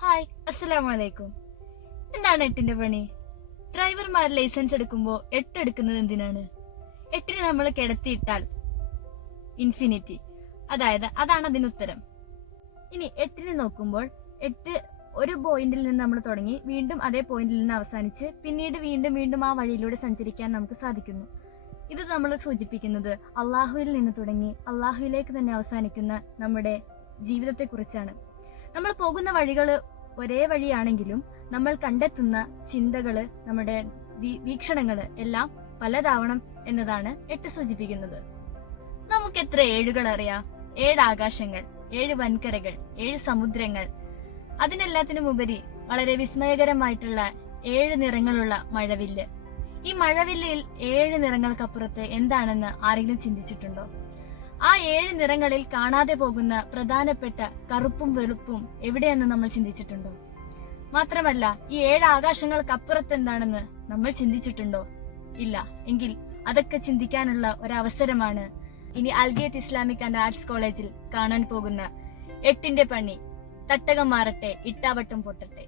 Hi, അസ്സലാമു അലൈക്കും. എന്താണ് എട്ടിന്റെ പണി? ഡ്രൈവർമാർ ലൈസൻസ് എടുക്കുമ്പോൾ എടുക്കുന്നത് എന്തിനാണ്? എട്ടിന് നമ്മൾ കിടത്തിയിട്ടാൽ ഇൻഫിനിറ്റി, അതാണ് അതിന് ഉത്തരം. ഇനി എട്ടിന് നോക്കുമ്പോൾ എട്ട് ഒരു പോയിന്റിൽ നിന്ന് നമ്മൾ തുടങ്ങി വീണ്ടും അതേ പോയിന്റിൽ നിന്ന് അവസാനിച്ച് പിന്നീട് വീണ്ടും വീണ്ടും ആ വഴിയിലൂടെ സഞ്ചരിക്കാൻ നമുക്ക് സാധിക്കുന്നു. ഇത് നമ്മൾ സൂചിപ്പിക്കുന്നത് അള്ളാഹുവിൽ നിന്ന് തുടങ്ങി അള്ളാഹുവിലേക്ക് തന്നെ അവസാനിക്കുന്ന നമ്മുടെ ജീവിതത്തെ കുറിച്ചാണ്. നമ്മൾ പോകുന്ന വഴികൾ ഒരേ വഴിയാണെങ്കിലും നമ്മൾ കണ്ടെത്തുന്ന ചിന്തകള്, നമ്മുടെ വീക്ഷണങ്ങള് എല്ലാം പലതാവണം എന്നതാണ് എട്ട് സൂചിപ്പിക്കുന്നത്. നമുക്ക് എത്ര ഏഴുകൾ അറിയാം? 7 ആകാശങ്ങൾ, 7 വൻകരകൾ, 7 സമുദ്രങ്ങൾ, അതിനെല്ലാത്തിനുമുപരി വളരെ വിസ്മയകരമായിട്ടുള്ള 7 നിറങ്ങളുള്ള മഴവില്ല്. ഈ മഴവില്ലിൽ 7 നിറങ്ങൾക്കപ്പുറത്ത് എന്താണെന്ന് ആരെങ്കിലും ചിന്തിച്ചിട്ടുണ്ടോ? ആ 7 നിറങ്ങളിൽ കാണാതെ പോകുന്ന പ്രധാനപ്പെട്ട കറുപ്പും വെളുപ്പും എവിടെയെന്ന് നമ്മൾ ചിന്തിച്ചിട്ടുണ്ടോ? മാത്രമല്ല, ഈ 7 ആകാശങ്ങൾക്കപ്പുറത്ത് എന്താണെന്ന് നമ്മൾ ചിന്തിച്ചിട്ടുണ്ടോ? ഇല്ല. എങ്കിൽ അതൊക്കെ ചിന്തിക്കാനുള്ള ഒരവസരമാണ് ഇനി അൽഗിയത്ത് ഇസ്ലാമിക് ആൻഡ് ആർട്സ് കോളേജിൽ കാണാൻ പോകുന്ന എട്ടിന്റെ പണി. തട്ടകം മാറട്ടെ, ഇട്ടാവട്ടം പൊട്ടട്ടെ.